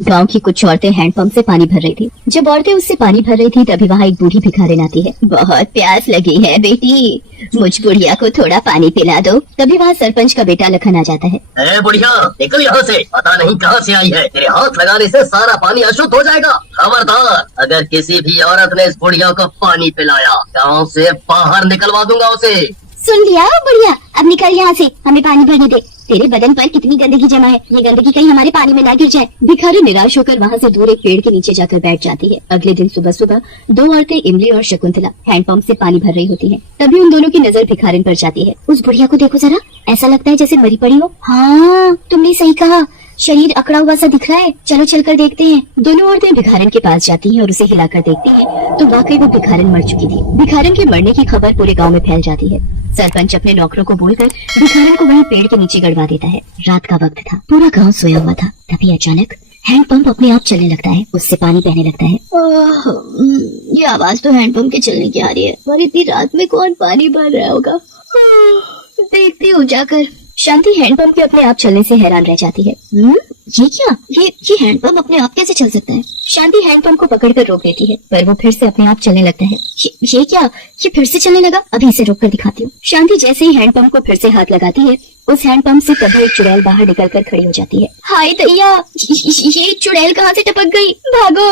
गांव की कुछ औरतें हैंडपंप से पानी भर रही थी। जब औरतें उससे पानी भर रही थी तभी वहाँ एक बूढ़ी भिखारिन आती है। बहुत प्यास लगी है बेटी, मुझ बुढ़िया को थोड़ा पानी पिला दो। तभी वहाँ सरपंच का बेटा लखन आ जाता है। ए बुढ़िया, निकल यहाँ से, पता नहीं कहाँ से आई है, तेरे हाथ लगाने से सारा पानी अशुद्ध हो जाएगा। खबरदार, अगर किसी भी औरत ने इस बुढ़िया को पानी पिलाया, गाँव से बाहर निकलवा दूंगा उसे। सुन लिया बुढ़िया, अब निकल यहाँ से, हमें पानी भरने दे। तेरे बदन पर कितनी गंदगी जमा है, ये गंदगी कहीं हमारे पानी में ना गिर जाए। भिखारी निराश होकर वहाँ से दूर एक पेड़ के नीचे जाकर बैठ जाती है। अगले दिन सुबह सुबह दो औरतें इमली और शकुंतला हैंडपंप से पानी भर रही होती हैं। तभी उन दोनों की नजर भिखारिन पर जाती है। उस बुढ़िया को देखो जरा, ऐसा लगता है जैसे मरी पड़ी हो। हाँ, तुमने सही कहा, शरीर अकड़ा हुआ सा दिख रहा है। चलो चलकर देखते हैं। दोनों औरतें भिखारिन के पास जाती हैं और उसे हिलाकर देखती हैं तो वाकई वो भिखारिन मर चुकी थी। भिखारिन के मरने की खबर पूरे गांव में फैल जाती है। सरपंच अपने नौकरों को बोलकर भिखारिन को वहीं पेड़ के नीचे गड़वा देता है। रात का वक्त था, पूरा गांव सोया हुआ था। तभी अचानक हैंडपंप अपने आप चलने लगता है, उससे पानी बहने लगता है। ये आवाज तो हैंडपंप के चलने की आ रही है, और इतनी रात में कौन पानी भर रहा होगा। देखती हूँ जाकर। शांति हैंडपंप के अपने आप चलने से हैरान रह जाती है। ये क्या, ये हैंडपंप अपने आप कैसे चल सकता है। शांति हैंडपंप को पकड़कर रोक देती है, पर वो फिर से अपने आप चलने लगता है। ये क्या, ये फिर से चलने लगा। अभी इसे रोक कर दिखाती हूँ। शांति जैसे ही हैंडपंप को फिर से हाथ लगाती है, उस हैंडपंप से तभी एक चुड़ैल बाहर निकलकर खड़ी हो जाती है। हाय दैया, ये चुड़ैल कहाँ से टपक गई, भागो।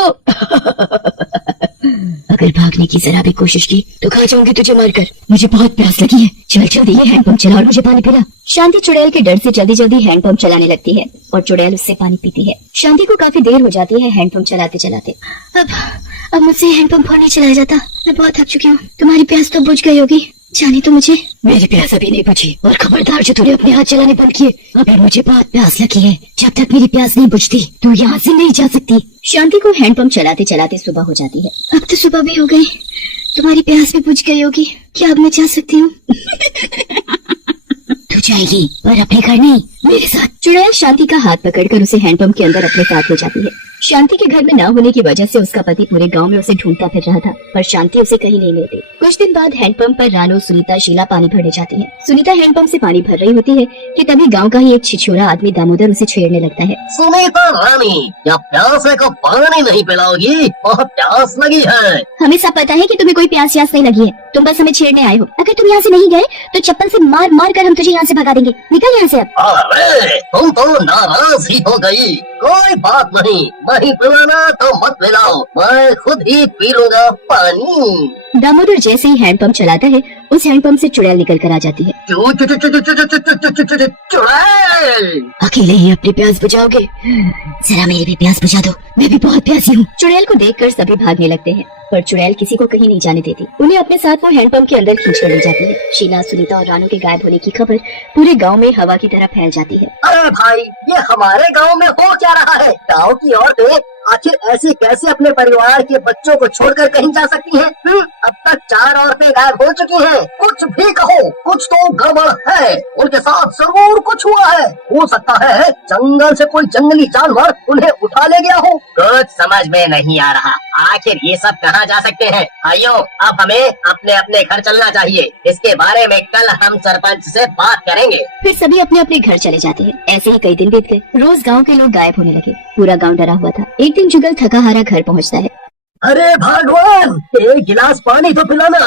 अगर भागने की जरा भी कोशिश की तो खा जाऊंगी तुझे मारकर। मुझे बहुत प्यास लगी है, चल जल्दी ये हैंडपंप चला और मुझे पानी पिला। शांति चुड़ैल के डर से जल्दी जल्दी हैंडपंप चलाने लगती है और चुड़ैल उससे पानी पीती है। शांति को काफी देर हो जाती है हैंडपंप चलाते चलाते। अब मुझसे हैंडपंप और नहीं चलाया जाता। मैं बहुत थक चुकी हूँ। तुम्हारी प्यास तो बुझ गई होगी। जाने तो मुझे। मेरी प्यास अभी नहीं बुझी, और खबरदार जो तूने अपने हाथ चलाने बंद किए। अभी मुझे बहुत प्यास लगी है। जब तक मेरी प्यास नहीं बुझती तू यहाँ से नहीं जा सकती। शांति को हैंडपंप चलाते चलाते सुबह हो जाती है। अब तो सुबह भी हो गई, तुम्हारी प्यास भी बुझ गई होगी। क्या अब मैं जा सकती हूँ? तू जाएगी पर अपने घर नहीं, मेरे साथ। चुड़ैल शांति का हाथ पकड़कर उसे हैंडपंप के अंदर अपने साथ ले जाती है। शांति के घर में न होने की वजह से उसका पति पूरे गांव में उसे ढूंढता फिर रहा था, पर शांति उसे कहीं नहीं मिलती। कुछ दिन बाद हैंडपंप पर रानू, सुनीता, शीला पानी भरने जाती है। सुनीता हैंडपंप से पानी भर रही होती है कि तभी गांव का ही एक छिछोरा आदमी दामोदर उसे छेड़ने लगता है। सुनीता रानी, क्या प्यासे को पानी नहीं पिलाओगी? बहुत प्यास लगी है। हमें सब पता है कि तुम्हें कोई प्यास नहीं लगी है, तुम बस हमें छेड़ने आए हो। अगर तुम यहाँ से नहीं गए तो चप्पल से मार मार कर हम तुझे यहाँ से भगा देंगे। निकल यहाँ से अब। अरे तुम तो नाराज ही हो गई। कोई बात नहीं पिलाना तो मत पिलाओ, मैं खुद ही पी लूंगा पानी। दामोदर जैसे ही हैंडपंप चलाता है, उस हैंडपंप से चुड़ैल निकल कर आ जाती है। चुड़ैल, अकेले ही अपनी प्यास बुझाओगे? जरा मेरी भी प्यास बुझा दो, मैं भी बहुत प्यासी हूँ। चुड़ैल को देखकर सभी भागने लगते हैं, पर चुड़ैल किसी को कहीं नहीं जाने देती। उन्हें अपने साथ वो हैंडपंप के अंदर खींच कर ले जाती है। शीला, सुनीता और रानू के गायब होने की खबर पूरे गांव में हवा की तरह फैल जाती है। अरे भाई, ये हमारे गांव में हो क्या रहा है? गांव की औरतें आखिर ऐसे कैसे अपने परिवार के बच्चों को छोड़कर कहीं जा सकती हैं? अब तक 4 औरतें गायब हो चुकी हैं। कुछ भी कहो, कुछ तो गड़बड़ है। उनके साथ जरूर कुछ हुआ है। हो सकता है जंगल से कोई जंगली जानवर उन्हें उठा ले गया हो। कुछ समझ में नहीं आ रहा, आखिर ये सब कहाँ जा सकते हैं? भाइयों, अब हमें अपने अपने घर चलना चाहिए। इसके बारे में कल हम सरपंच से बात करेंगे। फिर सभी अपने अपने घर चले जाते हैं। ऐसे ही कई दिन बीत गए। रोज गांव के लोग गायब होने लगे। पूरा गांव डरा हुआ था। एक दिन जुगल थका हारा घर पहुंचता है। अरे भगवान, एक गिलास पानी तो पिलाना,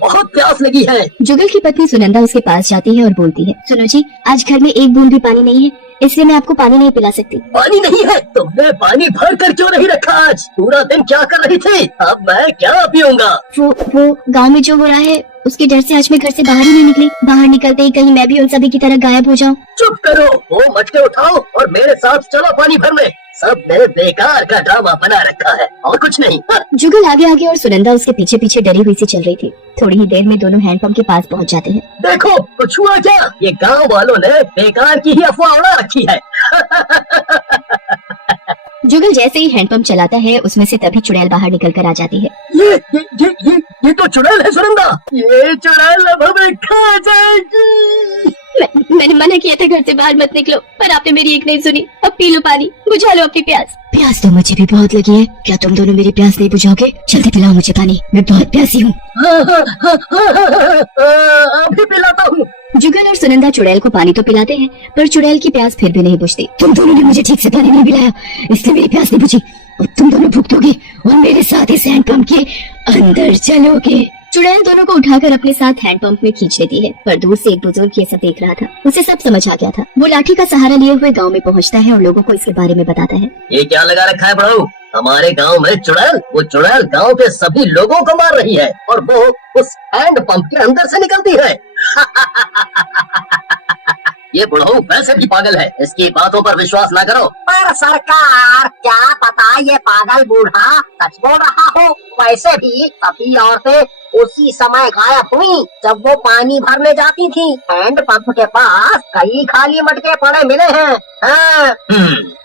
बहुत प्यास लगी है। जुगल की पत्नी सुनंदा उसके पास जाती है और बोलती है, सुनो जी, आज घर में एक बूंद भी पानी नहीं है, इसलिए मैं आपको पानी नहीं पिला सकती। पानी नहीं है? तुमने पानी भर कर क्यों नहीं रखा? आज पूरा दिन क्या कर रही थी? अब मैं क्या पीऊंगा? वो गांव में जो हो रहा है उसके डर से आज मैं घर से बाहर ही नहीं निकली। बाहर निकलते ही कहीं मैं भी उन सभी की तरह गायब हो जाऊं। चुप करो, वो मटके उठाओ और मेरे साथ चलो पानी भरने। सब मेरे बेकार का ड्रामा बना रखा है और कुछ नहीं। जुगल आगे आगे और सुनंदा उसके पीछे पीछे डरी हुई सी चल रही थी। थोड़ी ही देर में दोनों हैंडपंप के पास पहुंच जाते हैं। देखो, कुछ हुआ क्या? ये गांव वालों ने बेकार की ही अफवाह उड़ा रखी है। जुगल जैसे ही हैंडपंप चलाता है, उसमें से तभी चुड़ैल बाहर निकल कर आ जाती है। ये तो चुड़ैल है सुनंदा। ये चुड़ैल अब हमें खा जाएगी। मैंने मना किया था घर से बाहर मत निकलो, पर आपने मेरी एक नहीं सुनी। अब पी लो पानी, बुझा लो अपनी प्यास। प्यास तो मुझे भी बहुत लगी है। क्या तुम दोनों मेरी प्यास नहीं बुझाओगे? जल्दी पिलाओ मुझे पानी, मैं बहुत प्यासी हूँ। अभी पिलाता हूँ। जुगल और सुनंदा चुड़ैल को पानी तो पिलाते हैं, पर चुड़ैल की प्यास फिर भी नहीं बुझती। तुम दोनों ने मुझे ठीक से पानी नहीं पिलाया, इसलिए मेरी प्यास नहीं बुझी। और तुम दोनों भुगतोगे और मेरे साथ इस हैंडपंप के अंदर चलोगे। चुड़ैल दोनों को उठाकर अपने साथ हैंडपंप में खींच लेती है, पर दूर से एक बुजुर्ग ये सब देख रहा था। उसे सब समझ आ गया था। वो लाठी का सहारा लिए हुए गांव में पहुंचता है और लोगों को इसके बारे में बताता है। ये क्या लगा रखा है बड़ो? हमारे गांव में चुड़ैल, वो चुड़ैल गांव के सभी लोगों को मार रही है और वो उस हैंड पंप के अंदर से निकलती है। ये बुढ़ऊ वैसे भी पागल है, इसकी बातों पर विश्वास ना करो। पर सरकार, क्या पता ये पागल बूढ़ा सच बोल रहा हो। वैसे भी सभी औरतें उसी समय गायब हुई जब वो पानी भरने जाती थी। हैंड पंप के पास कई खाली मटके पड़े मिले हैं। हाँ।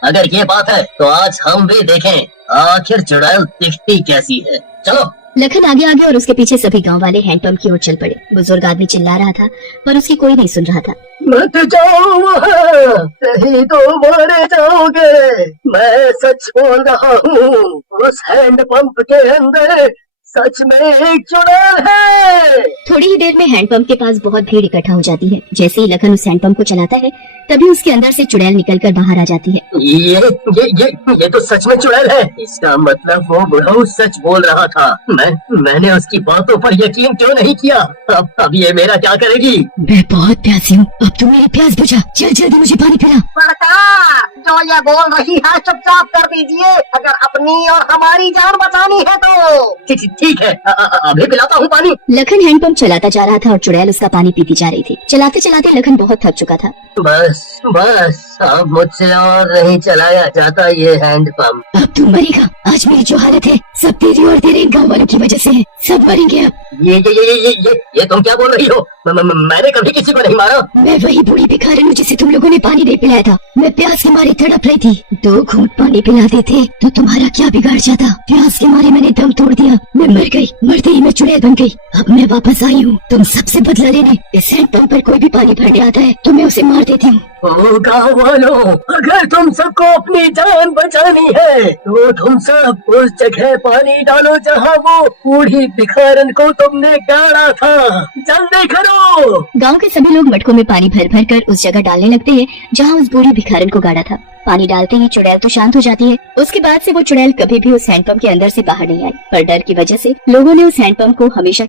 अगर ये बात है तो आज हम भी देखें आखिर चुड़ैल दिखती कैसी है। चलो। लखन आगे आगे और उसके पीछे सभी गांव वाले हैंडपंप की ओर चल पड़े। बुजुर्ग आदमी चिल्ला रहा था, पर उसकी कोई नहीं सुन रहा था। मत जाओ वहाँ, नहीं तो मारे जाओगे। मैं सच बोल रहा हूँ, उस हैंड पंप के अंदर सच में एक चुड़ैल है। थोड़ी ही देर में हैंडपंप के पास बहुत भीड़ इकट्ठा हो जाती है। जैसे ही लखन उस हैंडपंप को चलाता है, तभी उसके अंदर से चुड़ैल निकलकर बाहर आ जाती है। ये तो सच में चुड़ैल है। इसका मतलब वो बुढ़ऊ सच बोल रहा था। मैंने उसकी बातों पर यकीन क्यों नहीं किया? अब ये मेरा क्या करेगी? मैं बहुत प्यासी हूँ, अब तू मेरी प्यास बुझा। चल जल्दी मुझे पानी पिला। सरकार, जो ये बोल रही है चुपचाप कर दीजिए, अगर अपनी और हमारी जान बचानी है तो। ठीक है, अभी पिलाता हूँ पानी। लखन हैंडपंप चलाता जा रहा था और चुड़ैल उसका पानी पीती जा रही थी। चलाते चलाते लखन बहुत थक चुका था। बस अब मुझसे और नहीं चलाया जाता ये हैंड पंप। अब तू मरेगा। आज मेरी जो हालत है सब तेरी और तेरे गाँव वालों की वजह से है। सब मरेंगे अब। ये तुम क्या बोल रही हो? मैंने कभी किसी को नहीं मारा। मैं वही बूढ़ी भिखारिन हूँ जिसे तुम लोगों ने पानी नहीं पिलाया था। मैं प्यास के मारे तड़प रही थी। 2 घूंट पानी पिला देते तो तुम्हारा क्या बिगाड़ जाता? प्यास के मारे मैंने दम तोड़ दिया। मैं मर गई। मरते ही मैं चुड़ैल बन गई। अब मैं वापस आई हूँ तुम सबसे बदला लेने। इस हैंडपंप पर कोई भी पानी भरने आता है तो मैं उसे मार देती हूँ। ओ गाँव वालों, अगर तुम सबको अपनी जान बचानी है तो तुम सब उस जगह पानी डालो जहाँ वो बूढ़ी भिखारन को तुमने गाड़ा था। जल्दी करो। गांव के सभी लोग मटकों में पानी भर भर कर उस जगह डालने लगते हैं जहाँ उस बूढ़ी भिखारन को गाड़ा था। पानी डालते ही चुड़ैल तो शांत हो जाती है। उसके बाद से वो चुड़ैल कभी भी उस हैंडपंप के अंदर से बाहर नहीं आई, पर डर की वजह से लोगों ने उस हैंडपंप को हमेशा